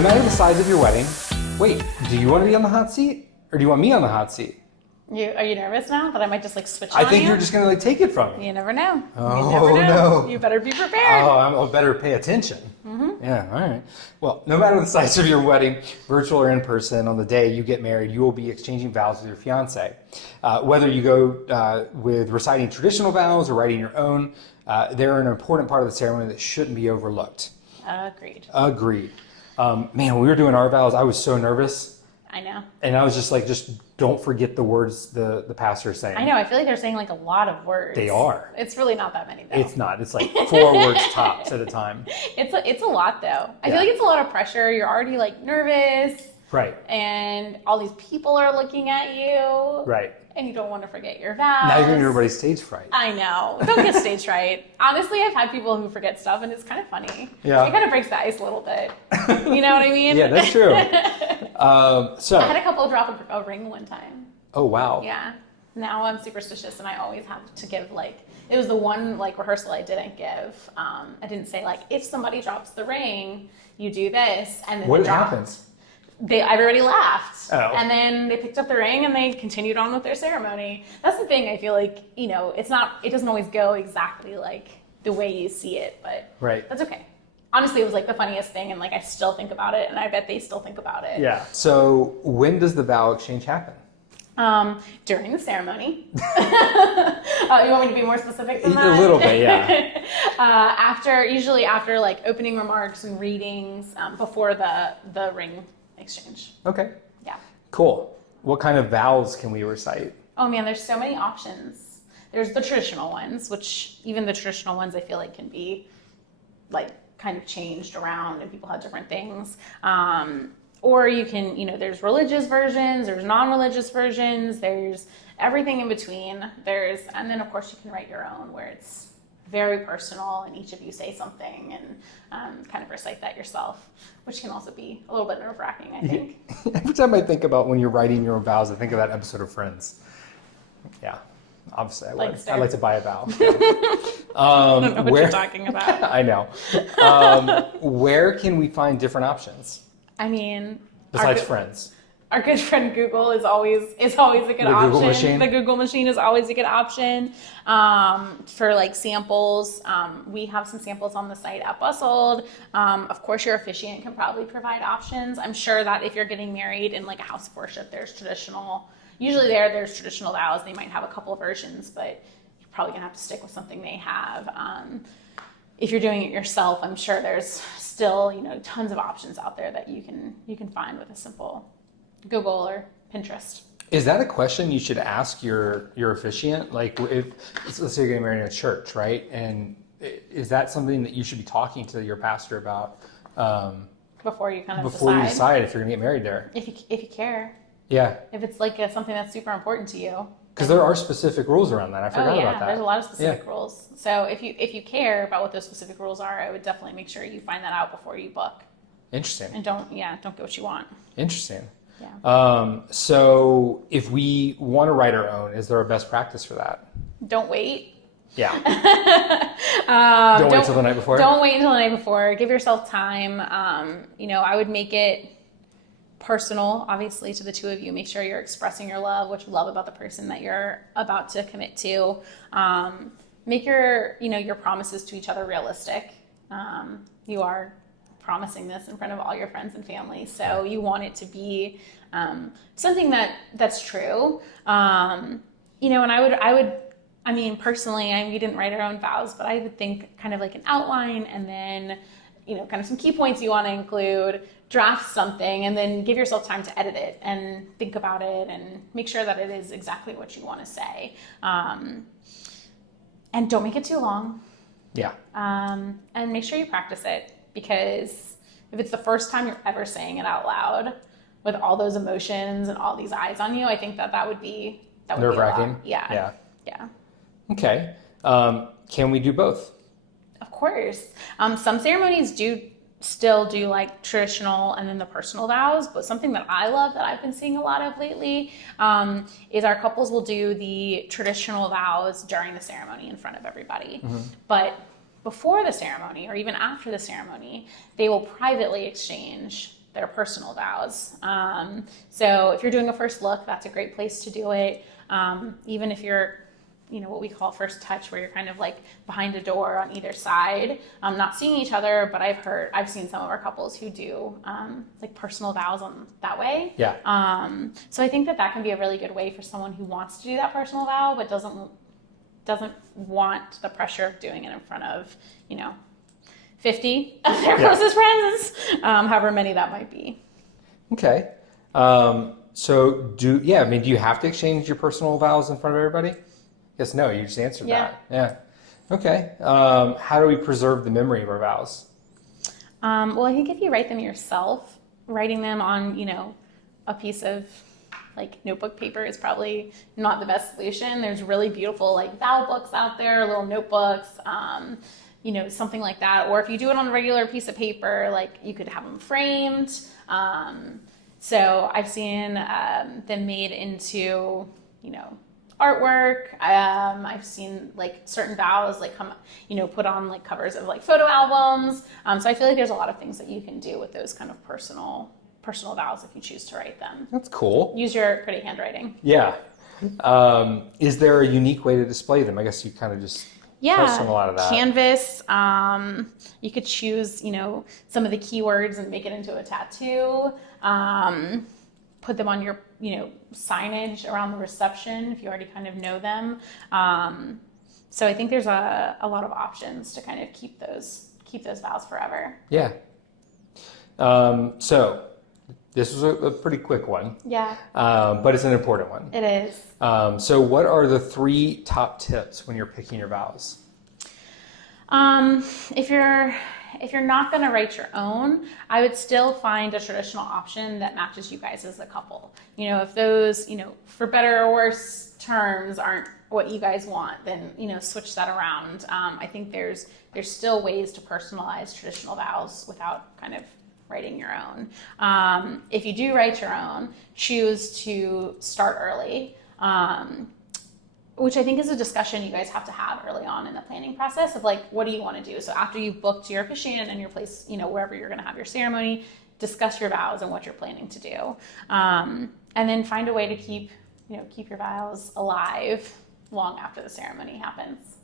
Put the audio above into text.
No matter the size of your wedding, wait, do you want to be on the hot seat or do you want me on the hot seat? Are you nervous now that I might just like switch on I think you? you're just going to like take it from me. You never know. Oh, you never know. no. You better be prepared. Oh, I better pay attention. Mm-hmm. Yeah, all right. Well, no matter the size of your wedding, virtual or in person, on the day you get married, you will be exchanging vows with your fiancé. Whether you go with reciting traditional vows or writing your own, they're an important part of the ceremony that shouldn't be overlooked. Agreed. Man, when we were doing our vows, I was so nervous. I know. And I was just like, don't forget the words the pastor is saying. I know. I feel like they're saying like a lot of words. They are. It's really not that many though. It's not. It's like 4 words tops at a time. It's a lot though. I feel like it's a lot of pressure. You're already like nervous. Right. And all these people are looking at you. Right. And you don't want to forget your vows. Now you're going to give everybody stage fright. I know. Don't get stage fright. Honestly, I've had people who forget stuff and it's kind of funny. Yeah. It kind of breaks the ice a little bit. You know what I mean? Yeah, that's true. So I had a couple drop a ring one time. Oh, wow. Yeah. Now I'm superstitious and I always have to give like, it was the one like rehearsal I didn't give. I didn't say like, if somebody drops the ring, you do this. And then what happens? Everybody laughed. Oh. And then they picked up the ring and they continued on with their ceremony. That's the thing. I feel like, it doesn't always go exactly like the way you see it, but that's okay. Honestly, it was like the funniest thing. And like, I still think about it and I bet they still think about it. Yeah. So when does the vow exchange happen? During the ceremony. You want me to be more specific than that? A little bit, yeah. Usually after like opening remarks and readings, before the ring exchange. Okay. Yeah. Cool. What kind of vows can we recite? Oh man, there's so many options. There's the traditional ones, which even the traditional ones I feel like can be like kind of changed around and people have different things. Or you can, there's religious versions, there's non-religious versions, there's everything in between. And then of course you can write your own where it's very personal and each of you say something and kind of recite that yourself, which can also be a little bit nerve-wracking, I think. Every time I think about when you're writing your own vows, I think of that episode of Friends. Yeah, obviously I like to buy a vow. Yeah. I don't know what you're talking about. I know. Where can we find different options? I mean, besides Friends. Our good friend Google is always a good option. Google machine? The Google machine is always a good option for like samples. We have some samples on the site at Bustld. Of course, your officiant can probably provide options. I'm sure that if you're getting married in like a house of worship, there's traditional vows. They might have a couple of versions, but you're probably gonna have to stick with something they have. If you're doing it yourself, I'm sure there's still tons of options out there that you can find with a simple Google or Pinterest. Is that a question you should ask your officiant? Like, let's say you're getting married in a church, right? And is that something that you should be talking to your pastor about before you you decide if you're gonna get married there? If you care. Yeah. If it's like something that's super important to you. Because there are specific rules around that. I forgot about that. There's a lot of specific rules. So if you care about what those specific rules are, I would definitely make sure you find that out before you book. Interesting. And don't get what you want. Interesting. Yeah. So if we want to write our own, is there a best practice for that? Don't wait. Yeah. Don't wait until the night before? Don't wait until the night before. Give yourself time. I would make it personal, obviously, to the two of you. Make sure you're expressing your love, what you love about the person that you're about to commit to. Make your promises to each other realistic. You are promising this in front of all your friends and family, so you want it to be something that's true. And I mean, personally, we didn't write our own vows, but I would think kind of like an outline and then kind of some key points you want to include, draft something, and then give yourself time to edit it and think about it and make sure that it is exactly what you want to say. And don't make it too long. Yeah. And make sure you practice it, because if it's the first time you're ever saying it out loud with all those emotions and all these eyes on you, I think that would be nerve-wracking. Yeah. Okay. Can we do both? Of course. Some ceremonies do still do like traditional and then the personal vows, but something that I love that I've been seeing a lot of lately is our couples will do the traditional vows during the ceremony in front of everybody. Mm-hmm. But before the ceremony or even after the ceremony, they will privately exchange their personal vows. So if you're doing a first look, that's a great place to do it. Even if you're, what we call first touch, where you're kind of like behind a door on either side, not seeing each other, but I've seen some of our couples who do like personal vows on that way. Yeah. So I think that can be a really good way for someone who wants to do that personal vow, but doesn't want the pressure of doing it in front of, 50 of their closest friends, however many that might be. Okay. So do you have to exchange your personal vows in front of everybody? Yes, no, you just answered that. Yeah. Okay. How do we preserve the memory of our vows? Well, I think if you write them yourself, writing them on, a piece of like notebook paper is probably not the best solution. There's really beautiful like vow books out there, little notebooks, something like that. Or if you do it on a regular piece of paper, like you could have them framed. So I've seen them made into, artwork. I've seen like certain vows like come, put on like covers of like photo albums. So I feel like there's a lot of things that you can do with those kind of personal vows if you choose to write them. That's cool. Use your pretty handwriting. Yeah. Is there a unique way to display them? I guess you kind of just touched on a lot of that. Canvas. You could choose, some of the keywords and make it into a tattoo. Put them on your, signage around the reception if you already kind of know them. So I think there's a lot of options to kind of keep those vows forever. Yeah. So this was a pretty quick one. Yeah. But it's an important one. It is. So what are the 3 top tips when you're picking your vows? If you're not going to write your own, I would still find a traditional option that matches you guys as a couple. If those, for better or worse terms aren't what you guys want, then, switch that around. I think there's still ways to personalize traditional vows without kind of writing your own. If you do write your own, choose to start early. Which I think is a discussion you guys have to have early on in the planning process of like, what do you want to do? So after you've booked your officiant and your place, wherever you're going to have your ceremony, discuss your vows and what you're planning to do. And then find a way to keep your vows alive long after the ceremony happens.